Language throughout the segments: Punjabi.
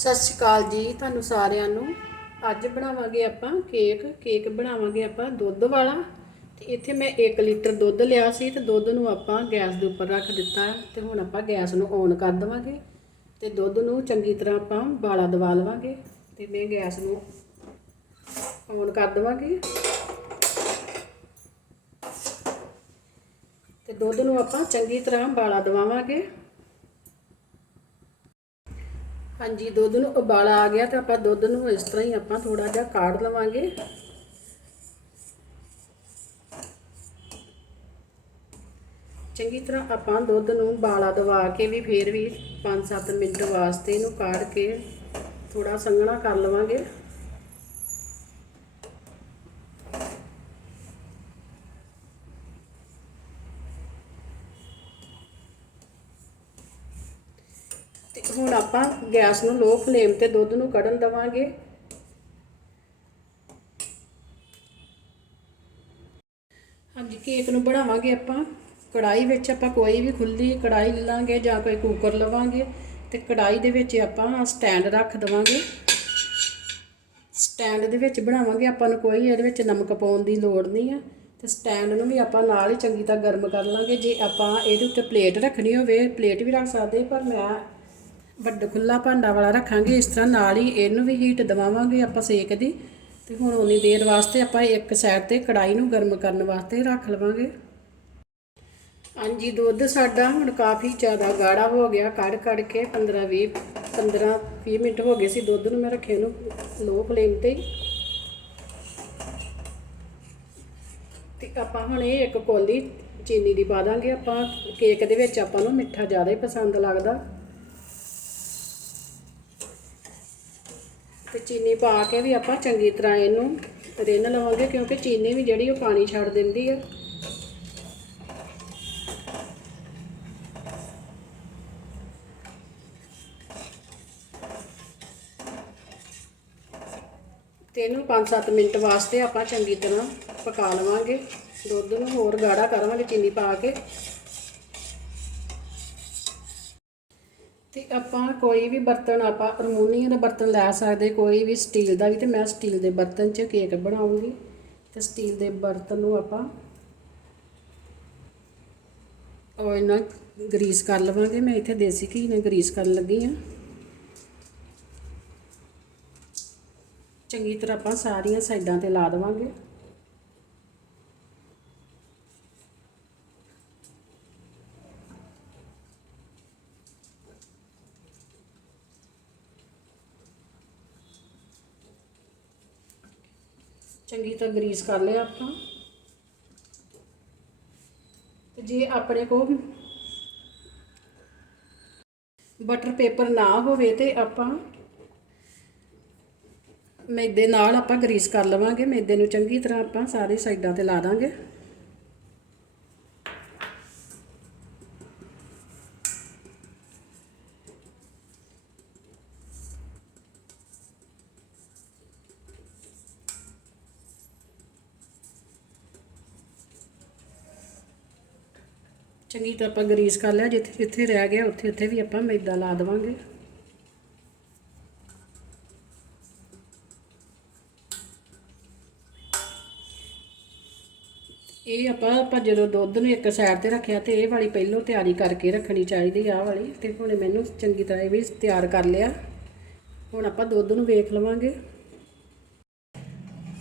ਸਤਿ ਸ਼੍ਰੀ ਅਕਾਲ ਜੀ, ਤੁਹਾਨੂੰ ਸਾਰਿਆਂ ਨੂੰ। ਅੱਜ ਬਣਾਵਾਂਗੇ ਆਪਾਂ ਕੇਕ ਕੇਕ ਬਣਾਵਾਂਗੇ ਆਪਾਂ ਦੁੱਧ ਵਾਲਾ। ਤੇ ਇੱਥੇ ਮੈਂ 1 ਲੀਟਰ ਦੁੱਧ ਲਿਆ ਸੀ ਤੇ ਦੁੱਧ ਨੂੰ ਆਪਾਂ ਗੈਸ ਦੇ ਉੱਪਰ ਰੱਖ ਦਿੱਤਾ ਤੇ ਹੁਣ ਆਪਾਂ ਗੈਸ ਨੂੰ ਔਨ ਕਰ ਦੇਵਾਂਗੇ। ਤੇ ਦੁੱਧ ਨੂੰ ਚੰਗੀ ਤਰ੍ਹਾਂ ਆਪਾਂ ਬਾਲਾ ਦਵਾ ਲਵਾਂਗੇ ਤੇ ਮੈਂ ਗੈਸ ਨੂੰ ਔਨ ਕਰ ਦੇਵਾਂਗੀ। ਤੇ ਦੁੱਧ ਨੂੰ ਆਪਾਂ ਚੰਗੀ ਤਰ੍ਹਾਂ ਬਾਲਾ ਦਵਾਵਾਂਗੇ। ਹਾਂਜੀ, ਦੁੱਧ ਨੂੰ ਉਬਾਲਾ ਆ ਗਿਆ ਤਾਂ ਆਪਾਂ ਦੁੱਧ ਨੂੰ ਇਸ ਤਰ੍ਹਾਂ ਹੀ ਆਪਾਂ ਥੋੜਾ ਜਿਹਾ ਕਾੜ ਲਵਾਂਗੇ। ਚੰਗੀ ਤਰ੍ਹਾਂ ਆਪਾਂ ਦੁੱਧ ਨੂੰ ਉਬਾਲਾ ਦਵਾ ਕੇ ਵੀ ਫੇਰ ਵੀ 5-7 ਮਿੰਟ ਵਾਸਤੇ ਇਹਨੂੰ ਕਾੜ ਕੇ ਥੋੜਾ ਸੰਘਣਾ ਕਰ ਲਵਾਂਗੇ। ਹੁਣ ਆਪਾਂ ਗੈਸ ਨੂੰ ਲੋ ਫਲੇਮ ਤੇ ਦੁੱਧ ਨੂੰ ਕੜਨ ਦਵਾਂਗੇ। ਹਾਂਜੀ, ਕੇਕ ਨੂੰ ਬਣਾਵਾਂਗੇ ਆਪਾਂ। ਕੜਾਈ ਵਿੱਚ ਆਪਾਂ ਕੋਈ ਵੀ ਖੁੱਲੀ ਕੜਾਈ ਲੈ ਲਾਂਗੇ ਜਾਂ ਕੋਈ ਕੁੱਕਰ ਲਵਾਂਗੇ ਤੇ ਕੜਾਈ ਦੇ ਵਿੱਚ ਆਪਾਂ ਸਟੈਂਡ ਰੱਖ ਦਵਾਂਗੇ। ਸਟੈਂਡ ਦੇ ਵਿੱਚ ਬਣਾਵਾਂਗੇ ਆਪਾਂ ਨੂੰ ਕੋਈ, ਇਹਦੇ ਵਿੱਚ ਨਮਕ ਪਾਉਣ ਦੀ ਲੋੜ ਨਹੀਂ ਆ। ਤੇ ਸਟੈਂਡ ਨੂੰ ਵੀ ਆਪਾਂ ਨਾਲ ਹੀ ਚੰਗੀ ਤਰ੍ਹਾਂ ਗਰਮ ਕਰ ਲਾਂਗੇ। ਜੇ ਆਪਾਂ ਇਹਦੇ ਉੱਤੇ ਪਲੇਟ ਰੱਖਣੀ ਹੋਵੇ, ਪਲੇਟ ਵੀ ਰੱਖ ਸਕਦੇ, ਪਰ ਮੈਂ ਵੱਡਾ ਖੁੱਲਾ ਭਾਂਡਾ ਵਾਲਾ ਰੱਖਾਂਗੇ, ਇਸ ਤਰ੍ਹਾਂ ਨਾਲ ਹੀ ਇਹਨੂੰ ਵੀ ਹੀਟ ਦਵਾਵਾਂਗੇ ਆਪਾਂ ਸੇਕ ਦੀ। ਤੇ ਹੁਣ ਉਨੀ ਦੇਰ ਵਾਸਤੇ ਆਪਾਂ ਇੱਕ ਸਾਈਡ ਤੇ ਕੜਾਈ ਨੂੰ ਗਰਮ ਕਰਨ ਵਾਸਤੇ ਰੱਖ ਲਵਾਂਗੇ। ਹਾਂਜੀ, ਦੁੱਧ ਸਾਡਾ ਹੁਣ ਕਾਫੀ ਜ਼ਿਆਦਾ ਗਾੜਾ ਹੋ ਗਿਆ, ਕੱਢ ਕੱਢ ਕੇ 15 20 15 20 ਮਿੰਟ ਹੋ ਗਏ ਸੀ ਦੁੱਧ ਨੂੰ ਮੈਂ ਰੱਖੇ ਨੂੰ ਲੋ ਫਲੇਮ ਤੇ ਹੀ। ਤੇ ਆਪਾਂ ਹੁਣ ਇਹ ਇੱਕ ਕੋਲੀ ਚੀਨੀ ਦੀ ਪਾ ਦਾਂਗੇ, ਆਪਾਂ ਕੇਕ ਦੇ ਵਿੱਚ ਆਪਾਂ ਨੂੰ ਮਿੱਠਾ ਜ਼ਿਆਦਾ ਹੀ ਪਸੰਦ ਲੱਗਦਾ। ਤੇ ਚੀਨੀ ਪਾ ਕੇ ਵੀ ਆਪਾਂ ਚੰਗੀ ਤਰ੍ਹਾਂ ਇਹਨੂੰ ਰਿੰਨ ਲਵਾਂਗੇ, ਕਿਉਂਕਿ ਚੀਨੀ ਵੀ ਜਿਹੜੀ ਉਹ ਪਾਣੀ ਛੱਡ ਦਿੰਦੀ ਹੈ ਤੇ ਇਹਨੂੰ 5-7 ਮਿੰਟ ਵਾਸਤੇ ਆਪਾਂ ਚੰਗੀ ਤਰ੍ਹਾਂ ਪਕਾ ਲਵਾਂਗੇ। ਦੁੱਧ ਨੂੰ ਹੋਰ ਗਾੜਾ ਕਰਾਂਗੇ ਚੀਨੀ ਪਾ ਕੇ। ਤੇ ਆਪਾਂ ਕੋਈ ਵੀ ਬਰਤਨ, ਆਪਾਂ ਅਲਮੂਨੀਅਮ ਦਾ ਬਰਤਨ ਲੈ ਸਕਦੇ, ਕੋਈ ਵੀ ਸਟੀਲ ਦਾ ਵੀ ਤੇ ਮੈਂ ਸਟੀਲ ਦੇ ਬਰਤਨ 'ਚ ਕੇਕ ਬਣਾਉਂਗੀ। ਤੇ ਸਟੀਲ ਦੇ ਬਰਤਨ ਨੂੰ ਆਪਾਂ ਆਇਲ ਨਾਲ ਗਰੀਸ ਕਰ ਲਵਾਂਗੇ। ਮੈਂ ਇੱਥੇ ਦੇਸੀ ਘੀ ਨਾਲ ਗਰੀਸ ਕਰਨ ਲੱਗੀ ਆ ਚੰਗੀ ਤਰ੍ਹਾਂ ਆਪਾਂ ਸਾਰੀਆਂ ਸਾਈਡਾਂ ਤੇ ਲਾ ਦੇਵਾਂਗੇ। ਚੰਗੀ ਤਰ੍ਹਾਂ ਗਰੀਸ ਕਰ ਲਿਆ ਆਪਾਂ। ਤੇ ਜੇ ਆਪਣੇ ਕੋਲ ਬਟਰ ਪੇਪਰ ਨਾ ਹੋਵੇ ਤੇ ਆਪਾਂ ਮੈਦੇ ਨਾਲ ਆਪਾਂ ਗਰੀਸ ਕਰ ਲਵਾਂਗੇ। ਮੈਦੇ ਨੂੰ ਚੰਗੀ ਤਰ੍ਹਾਂ ਆਪਾਂ ਸਾਰੇ ਸਾਈਡਾਂ ਤੇ ਲਾ ਦਾਂਗੇ। ਚੰਗੀ ਤਰ੍ਹਾਂ ਆਪਾਂ ਗਰੀਸ ਕਰ ਲਿਆ, ਜਿੱਥੇ ਜਿੱਥੇ ਰਹਿ ਗਿਆ, ਉੱਥੇ ਉੱਥੇ ਵੀ ਆਪਾਂ ਮੈਦਾ ਲਾ ਦੇਵਾਂਗੇ। ਇਹ ਆਪਾਂ ਆਪਾਂ ਜਦੋਂ ਦੁੱਧ ਨੂੰ ਇੱਕ ਸਾਈਡ ਤੇ ਰੱਖਿਆ ਤੇ ਇਹ ਵਾਲੀ ਪਹਿਲੋਂ ਤਿਆਰੀ ਕਰਕੇ ਰੱਖਣੀ ਚਾਹੀਦੀ ਆ ਵਾਲੀ। ਤੇ ਹੁਣ ਮੈਨੂੰ ਚੰਗੀ ਤਰ੍ਹਾਂ ਇਹ ਵੀ ਤਿਆਰ ਕਰ ਲਿਆ। ਹੁਣ ਆਪਾਂ ਦੁੱਧ ਨੂੰ ਵੇਖ ਲਵਾਂਗੇ।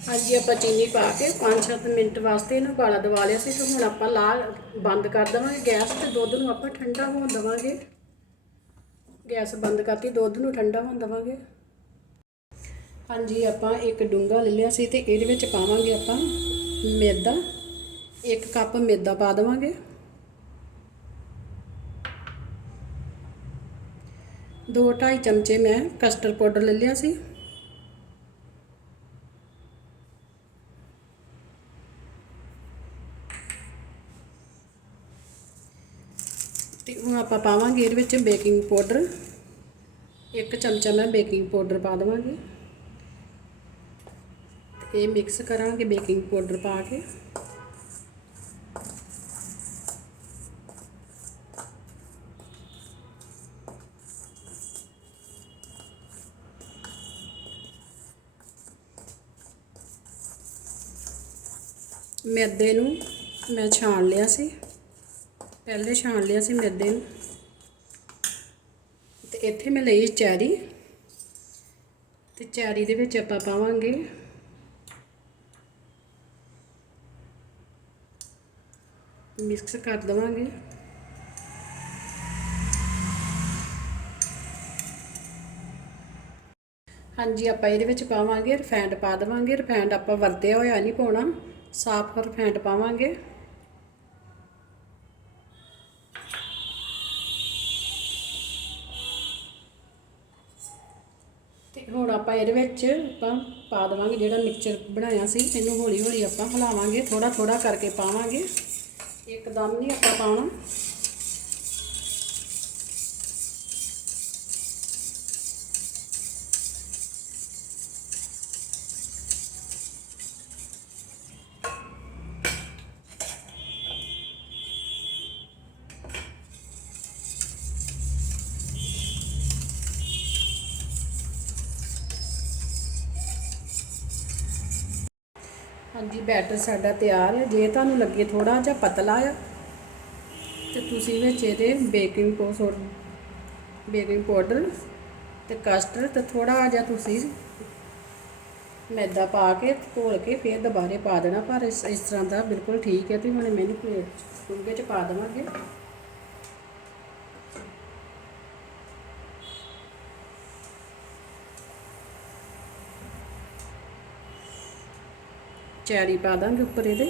ਹਾਂਜੀ ਆਪਾਂ ਚੀਨੀ ਪਾ ਕੇ 5-7 ਮਿੰਟ ਵਾਸਤੇ ਇਹਨੂੰ ਗਾਲਾ ਦਵਾ ਲਿਆ ਸੀ ਤੇ ਹੁਣ ਆਪਾਂ ਲਾ ਬੰਦ ਕਰ ਦੇਵਾਂਗੇ ਗੈਸ ਤੇ ਦੁੱਧ ਨੂੰ ਆਪਾਂ ਠੰਡਾ ਹੋਣ ਦੇਵਾਂਗੇ। ਗੈਸ ਬੰਦ ਕਰਤੀ, ਦੁੱਧ ਨੂੰ ਠੰਡਾ ਹੋਣ ਦੇਵਾਂਗੇ। ਹਾਂਜੀ, ਆਪਾਂ ਇੱਕ ਡੂੰਗਾ ਲੈ ਲਿਆ ਸੀ ਤੇ ਇਹਦੇ ਵਿੱਚ ਪਾਵਾਂਗੇ ਆਪਾਂ ਮੈਦਾ। ਇੱਕ ਕੱਪ ਮੈਦਾ ਪਾ ਦੇਵਾਂਗੇ। ਦੋ ਢਾਈ ਚਮਚੇ ਮੈਂ ਕਸਟਰਡ ਪਾਊਡਰ ਲੈ ਲਿਆ ਸੀ। ਤੇ ਹੁਣ ਆਪਾਂ ਪਾਵਾਂਗੇ ਇਹਦੇ ਵਿੱਚ ਬੇਕਿੰਗ ਪਾਊਡਰ। ਇੱਕ ਚਮਚਾ ਮੈਂ ਬੇਕਿੰਗ ਪਾਊਡਰ ਪਾ ਦਵਾਂਗੀ। ਇਹ ਮਿਕਸ ਕਰਾਂਗੇ ਬੇਕਿੰਗ ਪਾਊਡਰ ਪਾ ਕੇ। ਮੈਦੇ ਨੂੰ ਮੈਂ ਛਾਣ ਲਿਆ ਸੀ। ਪਹਿਲੇ ਛਾਣ ਲਿਆ ਸੀ ਮੈਦੇ ਨੂੰ। ਤੇ ਇੱਥੇ ਮੈਂ ਲਈ ਚੈਰੀ। ਤੇ ਚੈਰੀ ਦੇ ਵਿੱਚ ਆਪਾਂ ਪਾਵਾਂਗੇ ਮਿਕਸ ਕਰ ਦਵਾਂਗੇ। ਹਾਂਜੀ, ਆਪਾਂ ਇਹਦੇ ਵਿੱਚ ਪਾਵਾਂਗੇ ਰਿਫਾਈਂਡ ਪਾ ਦੇਵਾਂਗੇ। ਰਿਫਾਈਂਡ ਆਪਾਂ ਵਰਤਿਆ ਹੋਇਆ ਨਹੀਂ ਪਾਉਣਾ। ਸਾਫ਼ ਰਿਫਾਈਂਡ ਪਾਵਾਂਗੇ। ਤੇ ਹੁਣ ਆਪਾਂ ਇਹਦੇ ਵਿੱਚ ਆਪਾਂ ਪਾ ਦੇਵਾਂਗੇ ਜਿਹੜਾ ਮਿਕਸਚਰ ਬਣਾਇਆ ਸੀ, ਇਹਨੂੰ ਹੌਲੀ ਹੌਲੀ ਆਪਾਂ ਹਿਲਾਵਾਂਗੇ ਥੋੜਾ ਥੋੜਾ ਕਰਕੇ ਪਾਵਾਂਗੇ। ਇੱਕਦਮ ਨਹੀਂ ਆਪਾਂ ਪਾਉਣਾ। ਹਾਂਜੀ, ਬੈਟਰ ਸਾਡਾ ਤਿਆਰ ਹੈ। ਜੇ ਤੁਹਾਨੂੰ ਲੱਗੇ ਥੋੜਾ ਜਿਹਾ ਪਤਲਾ ਆ, ਤੇ ਤੁਸੀਂ ਵਿੱਚ ਇਹਦੇ ਬੇਕਿੰਗ ਪਾਊਡਰ ਬੇਕਿੰਗ ਪਾਊਡਰ ਤੇ ਕਸਟਰਡ ਤੇ ਥੋੜਾ ਜਿਹਾ ਤੁਸੀਂ ਮੈਦਾ ਪਾ ਕੇ, ਘੋਲ ਕੇ ਫਿਰ ਦੁਬਾਰੇ ਪਾ ਦੇਣਾ। ਪਰ ਇਸ ਤਰ੍ਹਾਂ ਦਾ ਬਿਲਕੁਲ ਠੀਕ ਹੈ। ਤੇ ਹੁਣ ਮੈਨੂੰ ਪਲੇਟ ਡੂੰਘੇ ਚ ਪਾ ਦੇਵਾਂਗੇ। ਚੈਰੀ ਪਾ ਦਾਂਗੇ ਉੱਪਰ ਇਹਦੇ।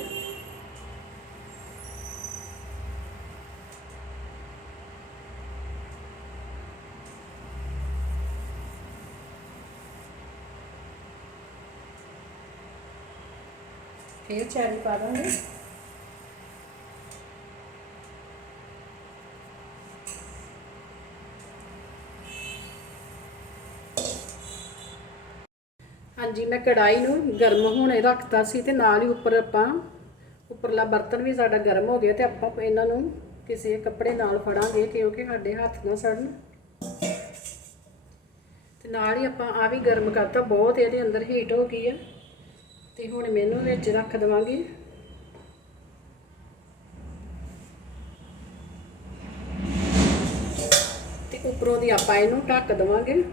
ਫੇਰ ਚੈਰੀ ਪਾ ਦਾਂਗੇ। ਹਾਂਜੀ, ਮੈਂ ਕੜਾਈ ਨੂੰ ਗਰਮ ਹੋਣੇ ਰੱਖਤਾ ਸੀ ਤੇ ਨਾਲ ਹੀ ਉੱਪਰ ਆਪਾਂ ਉੱਪਰਲਾ ਬਰਤਨ ਵੀ ਸਾਡਾ ਗਰਮ ਹੋ ਗਿਆ ਤੇ ਆਪਾਂ ਇਹਨਾਂ ਨੂੰ ਕਿਸੇ ਕੱਪੜੇ ਨਾਲ ਫੜਾਂਗੇ ਕਿਉਂਕਿ ਸਾਡੇ ਹੱਥ ਨਾ ਸੜਨ। ਤੇ ਨਾਲ ਹੀ ਆਪਾਂ ਆ ਵੀ ਗਰਮ ਕਰਤਾ, ਬਹੁਤ ਇਹਦੇ ਅੰਦਰ ਹੀਟ ਹੋ ਗਈ ਹੈ ਤੇ ਹੁਣ ਮੈਨੂੰ ਵਿੱਚ ਰੱਖ ਦਵਾਂਗੀ। ਤੇ ਉੱਪਰੋਂ ਦੀ ਆਪਾਂ ਇਹਨੂੰ ਢੱਕ ਦਵਾਂਗੇ।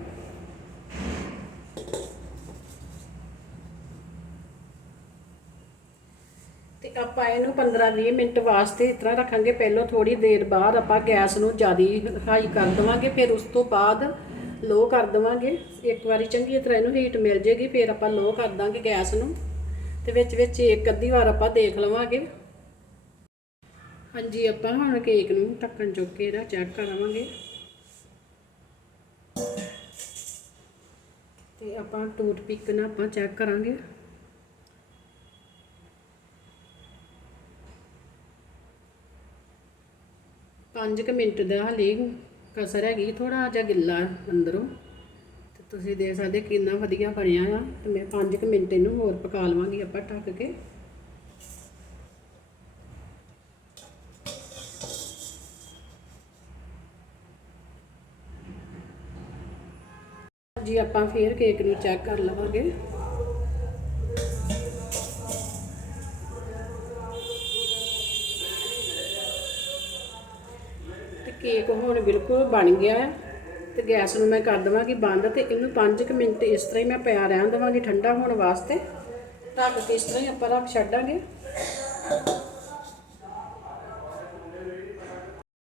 ਆਪਾਂ ਇਹਨੂੰ 15-20 ਮਿੰਟ ਵਾਸਤੇ ਇਸ ਤਰ੍ਹਾਂ ਰੱਖਾਂਗੇ। ਪਹਿਲਾਂ ਥੋੜੀ ਦੇਰ ਬਾਅਦ ਆਪਾਂ ਗੈਸ ਨੂੰ ਜ਼ਿਆਦਾ ਹਾਈ ਕਰ ਦਵਾਂਗੇ, ਫਿਰ ਉਸ ਤੋਂ ਬਾਅਦ ਲੋ ਕਰ ਦਵਾਂਗੇ। ਇੱਕ ਵਾਰੀ ਚੰਗੀ ਤਰ੍ਹਾਂ ਇਹਨੂੰ ਹੀਟ ਮਿਲ ਜੇਗੀ, ਫਿਰ ਆਪਾਂ ਲੋ ਕਰ ਦਾਂਗੇ ਗੈਸ ਨੂੰ। ਤੇ ਵਿੱਚ ਵਿੱਚ ਇੱਕ ਅੱਧੀ ਵਾਰ ਆਪਾਂ ਦੇਖ ਲਵਾਂਗੇ। ਹਾਂਜੀ, ਆਪਾਂ ਹੁਣ ਕੇਕ ਨੂੰ ਢੱਕਣ ਚੁੱਕ ਕੇ ਇਹਦਾ ਚੈੱਕ ਕਰਾਂਗੇ ਤੇ ਆਪਾਂ ਟੂਥ ਪਿਕ ਨਾਲ ਆਪਾਂ ਚੈੱਕ ਕਰਾਂਗੇ। ਪੰਜ ਕੁ ਮਿੰਟ ਦਾ ਹਲੇ ਕਸਰ ਹੈਗੀ ਥੋੜਾ ਜਿਹਾ ਗਿੱਲਾ ਅੰਦਰੋਂ। ਤੇ ਤੁਸੀਂ ਦੇਖ ਸਕਦੇ ਕਿੰਨਾ ਵਧੀਆ ਬਣਿਆ ਆ। ਤੇ ਮੈਂ ਪੰਜ ਕੁ ਮਿੰਟ ਇਹਨੂੰ ਹੋਰ ਪਕਾ ਲਵਾਂਗੀ ਆਪਾਂ ਢੱਕ ਕੇ। ਜੀ, ਆਪਾਂ ਫੇਰ ਕੇਕ ਨੂੰ ਚੈੱਕ ਕਰ ਲਵਾਂਗੇ। ਕੇਕ ਹੁਣ ਬਿਲਕੁਲ ਬਣ ਗਿਆ ਹੈ ਤੇ ਗੈਸ ਨੂੰ ਮੈਂ ਕਰ ਦੇਵਾਂਗੀ ਬੰਦ ਤੇ ਇਹਨੂੰ 5 ਮਿੰਟ ਇਸ ਤਰ੍ਹਾਂ ਹੀ ਮੈਂ ਪਿਆ ਰਹਿਣ ਦੇਵਾਂਗੀ ਠੰਡਾ ਹੋਣ ਵਾਸਤੇ। ਢੱਕ ਕੇ ਇਸ ਤਰ੍ਹਾਂ ਹੀ ਆਪਾਂ ਰੱਖ ਛੱਡਾਂਗੇ।